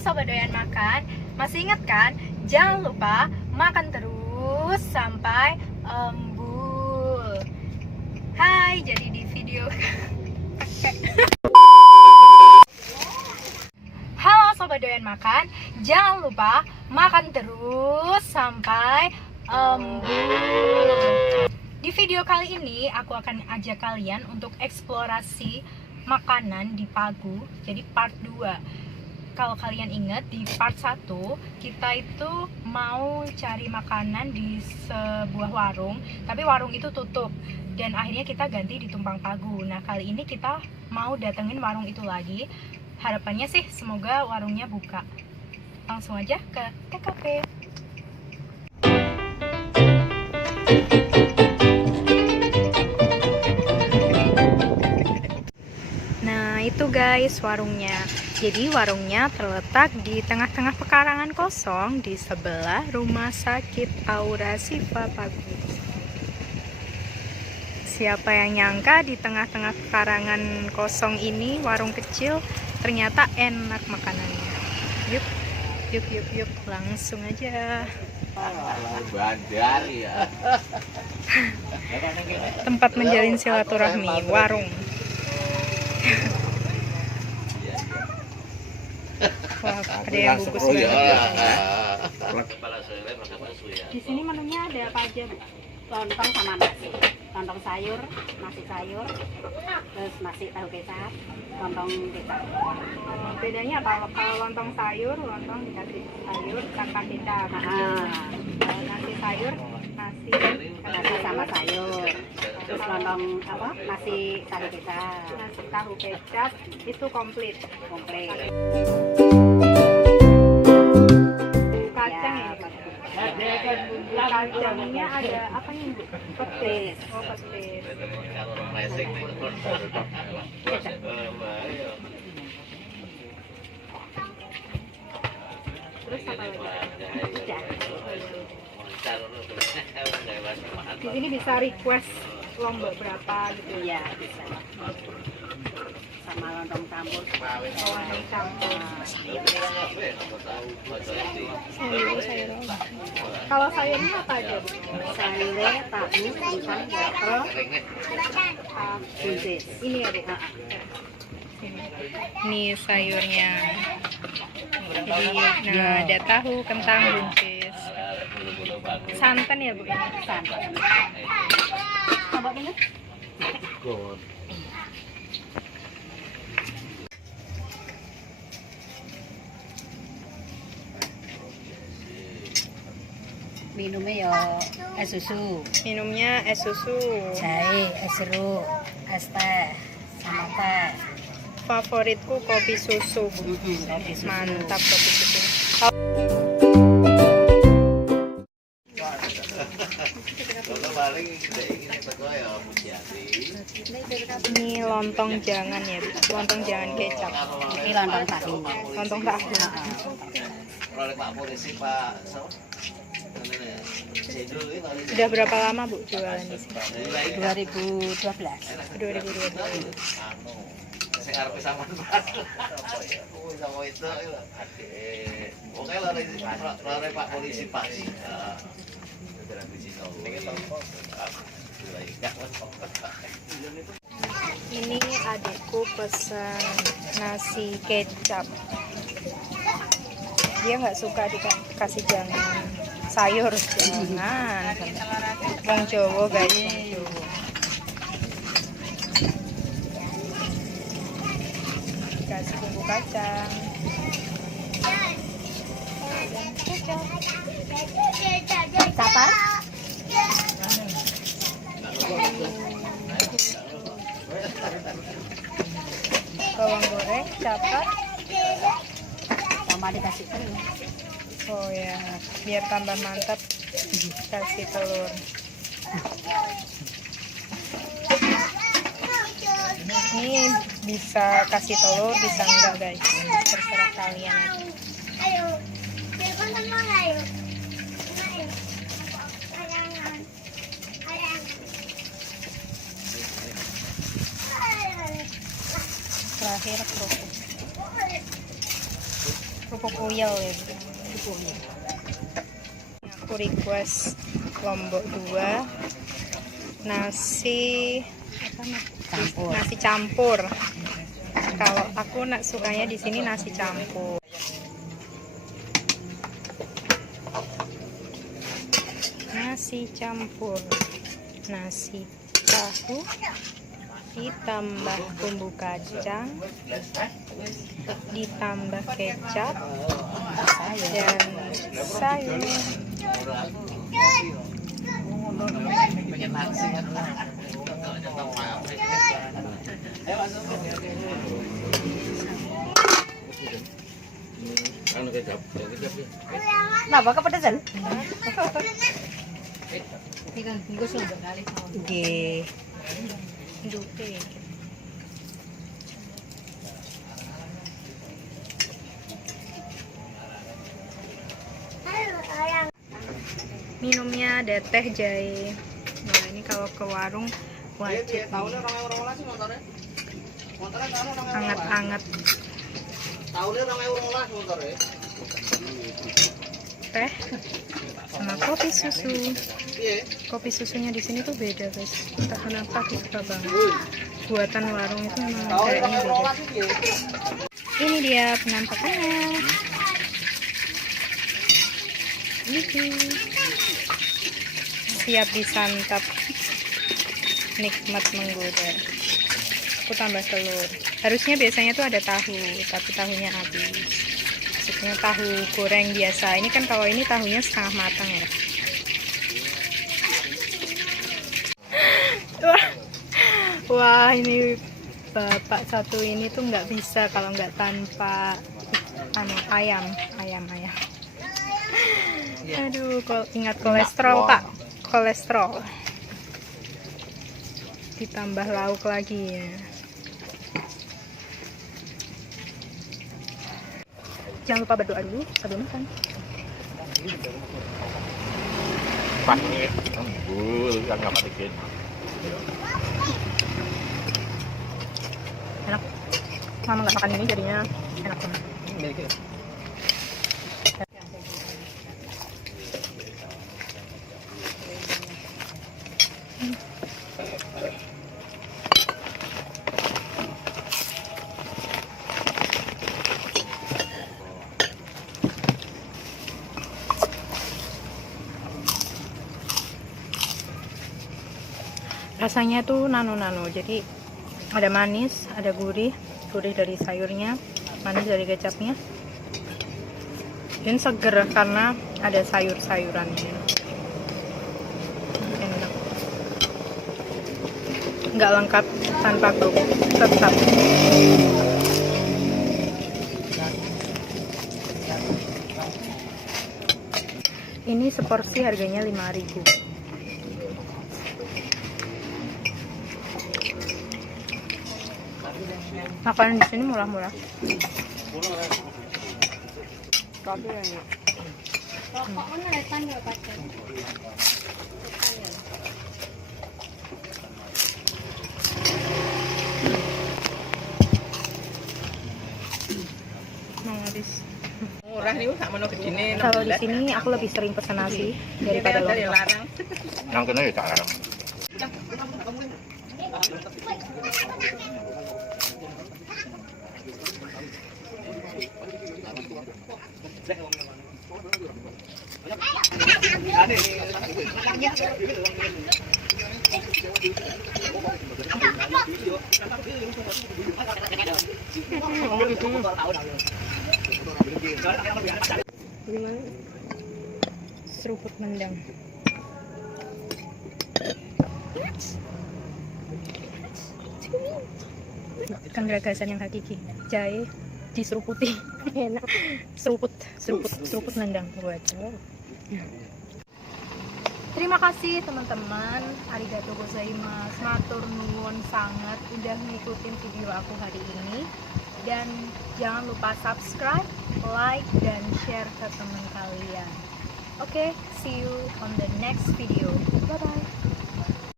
Sobat Doyan Makan, masih ingat kan? Jangan lupa makan terus sampai embul. Hai, jadi di video Halo Sobat Doyan Makan, jangan lupa makan terus sampai embul. Di video kali ini aku akan ajak kalian untuk eksplorasi makanan di Pagu, jadi part 2. Kalau kalian ingat di part 1 kita itu mau cari makanan di sebuah warung, tapi warung itu tutup dan akhirnya kita ganti di Tumpang Pagu. Nah, kali ini kita mau datengin warung itu lagi. Harapannya sih semoga warungnya buka. Langsung aja ke TKP. Nah, itu guys warungnya. Jadi warungnya terletak di tengah-tengah pekarangan kosong di sebelah Rumah Sakit Aura Siva Pagu. Siapa yang nyangka di tengah-tengah pekarangan kosong ini warung kecil ternyata enak makanannya. Yuk, langsung aja. Bandar ya. Tempat menjalin silaturahmi, warung. Wah, ada yang bungkus Di sini menunya ada apa aja, Bu? Lontong sama nasi, lontong sayur, nasi sayur, terus nasi tahu kecap, lontong kecap. Bedanya apa? Kalau lontong sayur, lontong dikasih sayur tanpa kecap. Kalau nasi sayur, nasi Sama sayur, terus lontong apa? Nasi tahu kecap. Nasi tahu kecap itu komplit. Kacang ya, Pak? Bumbu kacangnya ada apa nih, Bu? Petis. Oh, petis. Terus apa lagi? Di sini bisa request lombok berapa gitu Iya, bisa. Sama lontong campur. Lontong campur. Sayur. Kalau sayurnya apa aja, Bu? Sayurnya tahu, kentang, wortel, buncis. Ini ya, Bu? Ini sayurnya. Jadi, nah ada tahu, kentang, buncis. Santan ya, Bu? Santan. Coba minum. Minumnya ya es susu, Minumnya es susu. jahe, es jeruk, es teh, sama teh. Favoritku kopi susu, Bu. Kopi susu. Mantap kopi susu. Ini lontong jangan ya, Bu. Lontong jangan kecap. Ini lontong tahu. Lontong tahu. Oleh Pak Polisi Pak Udah berapa lama, Bu, jualan di sini? 2012. 2020. Saya arep sama sama itu. Oke lah Pak Polisi Pak sih. Ini adikku pesan nasi kecap. Dia nggak suka dikasih jangan sayur, jangan. Wong Jawa guys, wong Jawa. Dikasih bumbu kacang. Siapa? Bawang goreng, capat. Sama dikasih telur. Oh ya, biar tambah mantap kasih telur. Ini bisa kasih telur, bisa enggak guys, terserah kalian. Terakhir kerupuk. Pupuk oil ya. Aku request lombok 2, nasi nasi campur. Kalau aku sukanya di sini nasi campur. Nasi campur, nasi tahu ditambah bumbu kacang, ditambah kecap dan sayur. Kenapa kepedesan? Nggih. Dupe. Minumnya ada teh jahe. Nah, ini kalau ke warung wajib hangat-hangat. Teh sama kopi susu. Kopi susunya di sini tuh beda, guys. Entah kenapa aku suka banget. Buatan warung itu memang kayaknya beda. Ini dia penampakannya. Siap disantap, nikmat menggoda. Aku tambah telur. Harusnya biasanya tuh ada tahu, tapi tahunya habis. Maksudnya tahu goreng biasa. Ini kan kalau ini tahunya setengah matang ya. Wah, ini bapak satu ini tuh nggak bisa kalau nggak tanpa ayam. Aduh, ingat kolesterol Pak, kolesterol. Ditambah lauk lagi ya. Jangan lupa berdoa dulu sebelum makan. Enak. Mama nggak makan ini jadinya enak banget. Rasanya tuh nano-nano, jadi ada manis, ada gurih dari sayurnya, manis dari kecapnya, dan seger karena ada sayur-sayurannya. Enak. Nggak lengkap tanpa kerupuk, tetap. Ini seporsi harganya 5.000. Makanan di sini murah-murah. Tapi enak. Mau habis. Murah nih, sak meno gedine. Kalau di sini aku lebih sering pesan nasi daripada lontong. Larang. Nang kene ya tak larang. Seruput mendang. Kan gagasan yang hakiki. Jahe diseruputi. Enak. Seruput mendang. Waduh. Terima kasih teman-teman. Arigatou gozaimasu. Matur nuwun sangat udah ngikutin video aku hari ini. Dan jangan lupa subscribe, like, dan share ke teman kalian. Oke, see you on the next video. Bye-bye.